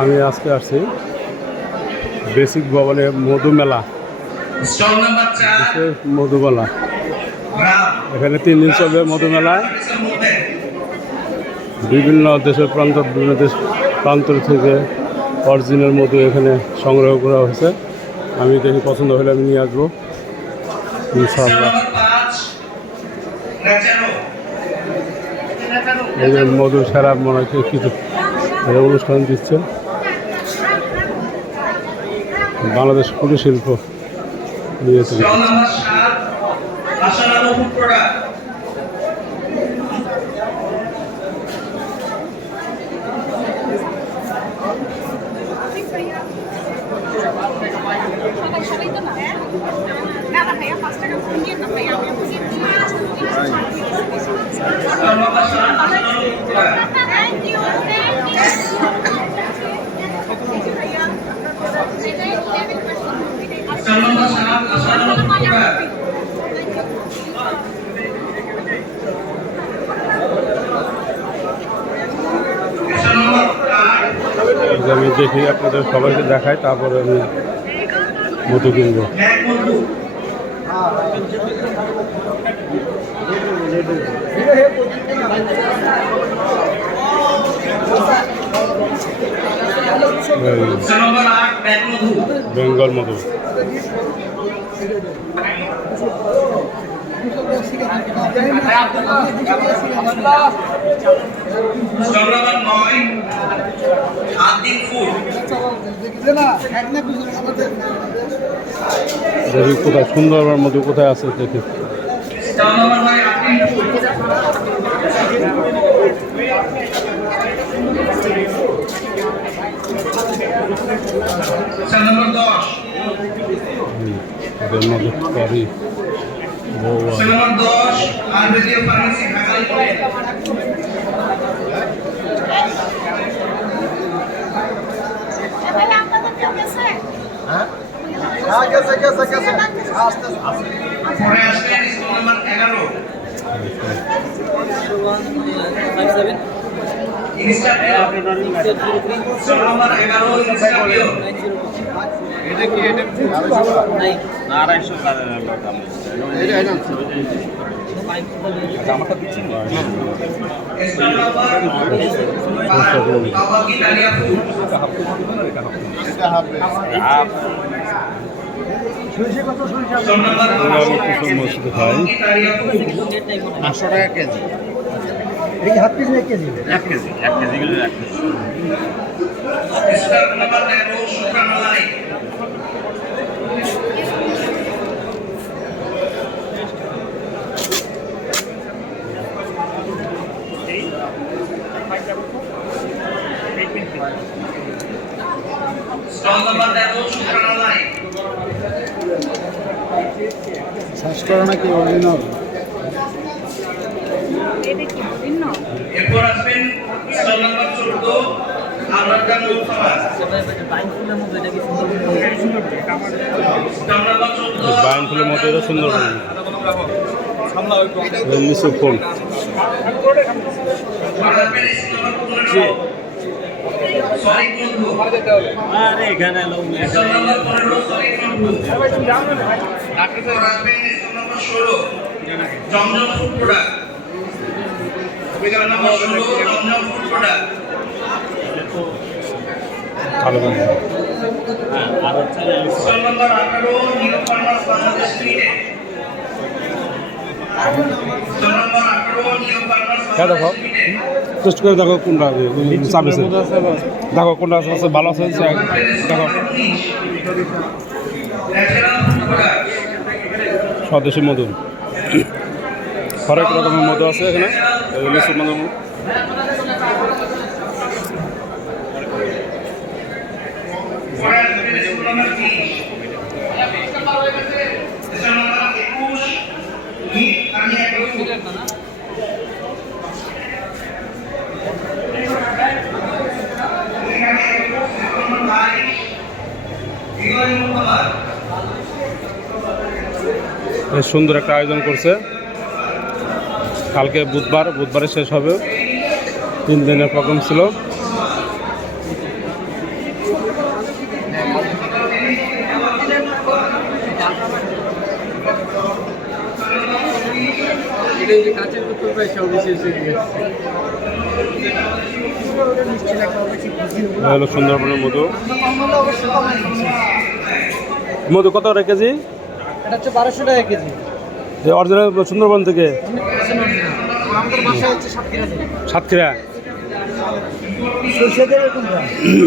আমি আজকে আসছি বেসিক ভবনে মধুমেলা, মধুমেলা। এখানে 3 দিন চলবে মধুমেলায়। বিভিন্ন দেশের প্রান্ত থেকে অরিজিনাল মধু এখানে সংগ্রহ করা হয়েছে। আমি দেখি পছন্দ হলে আমি নিয়ে আসবো ইনশাআল্লাহ। এই যে মধু সারা মনে হচ্ছে কিছু অনুষ্ঠান দিচ্ছে বাংলাদেশ কুটির শিল্প নিয়ে আমি দেখি আপনাদের সবাইকে দেখাই, তারপরে আমি মধু কিনবো। বেঙ্গল মধু। দেখি কোথায় সুন্দরবন মধু কোথায় আছে দেখি। সার্চ করো নাকি অরিজিনাল। এরপর আসবেন স্টল নাম্বার 14 আলরাকা মৌসুমা। বাইন ফুলের মতো এটা সুন্দর নিচে ফোন। আরে এখানে জমজম ফুড প্রোডাক্ট। ভালো করে আর হচ্ছে stall number 18 new farmers Bangladesh limited. Stall number 18 new farmers Bangladesh limited. Test করে দেখো কোনটা সার্ভিস দেখো কোনটা আছে ভালো আছে দেখো। স্বদেশী মধু হরেক রকমের মধু আছে এখানে। লিচু মধু সুন্দর একটা আয়োজন করছে। কালকে বুধবারে শেষ হবে, 3 দিনের প্রোগ্রাম ছিল। কাঁচের বোতল পাই সব বেশি হলো সুন্দরবনের মধু। মধু কত টাকা কেজি? এটা হচ্ছে 1200 টাকা কেজি। যে অরিজিনাল সুন্দরবন থেকে? আমাদের বাসায় হচ্ছে সাতক্ষীরা।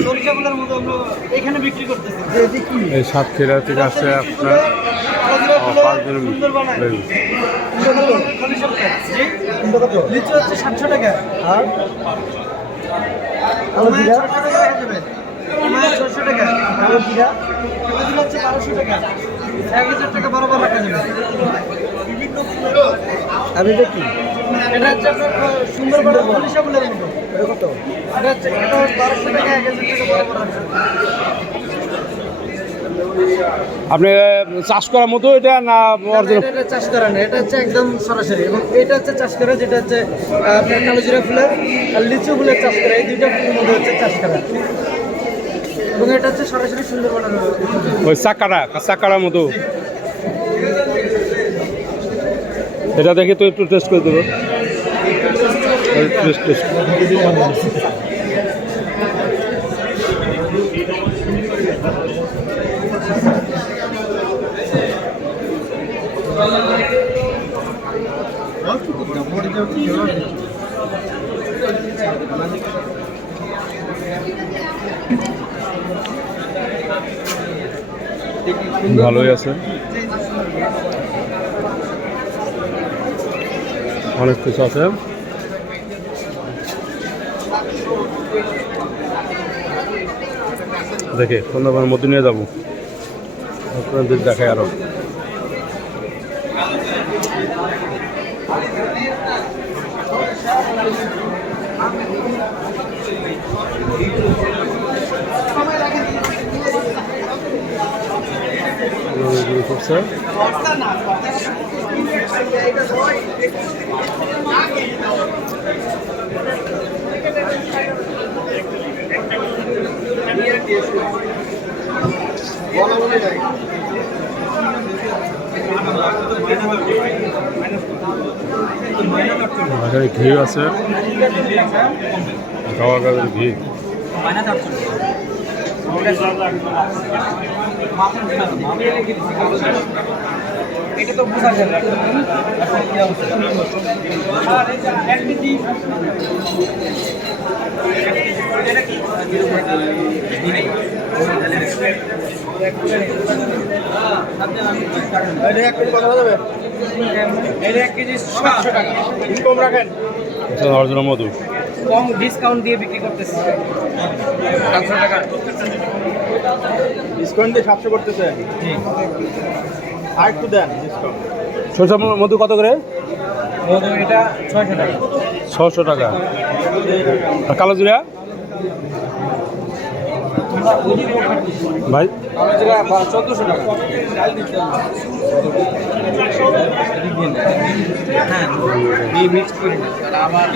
সরিষাগুলোর মতো আমরা এখানে বিক্রি করতেছি। এই সাতক্ষীরা থেকে আসছে আপনার 5 দিন। লিচু হচ্ছে 700 টাকা। আর 600 টাকা। কালো জিরা হচ্ছে 1200 টাকা। 1000 টাকা বরাবর রাখা যাবে। আর এটা কি? এটা হচ্ছে আপনার সুন্দরবন সরিষাগুলোর মতো। এটা কত? এটা হচ্ছে 1200 টাকা, 1000 টাকা বরাবর রাখা যাবে। আপনি চাষ করার মতো এটা না অরিজিনাল? এটা চাষ করা না, এটা হচ্ছে একদম সরাসরি। এবং এটা হচ্ছে চাষ করা, যেটা হচ্ছে আপনার কালো জিরা ফুলের আর লিচু ফুলের চাষ করা। এই দুইটা ফুলের মধ্যে হচ্ছে চাষ করা। এবং এটা হচ্ছে সরাসরি সুন্দরবন। ওই চাকাটার মতো। এটা দেখে তো একটু টেস্ট করে দেবো। টেস্ট ভালোই আছে, অনেক কিছু আছে। দেখে সুন্দরবনের মধ্যে নিয়ে যাবো, আপনাদের দেখায় আরো। করছে এখানে ঘি আছে, খাওয়া গাছের ঘি। এটা তো বোঝা যায় না। অরিজিনাল মধু কম ডিসকাউন্ট দিয়ে বিক্রি করতেছে। 500 টাকা ডিসকাউন্ট দিয়ে 700 করতেছে। আর একটু দেন ডিসকাউন্ট। সরষা মধু কত করে? মধু এটা 600 টাকা। 600 টাকা। আর কালো জিরা ভাই? কালো জিরা 1400 টাকা। হ্যাঁ, মিক্স করে আবার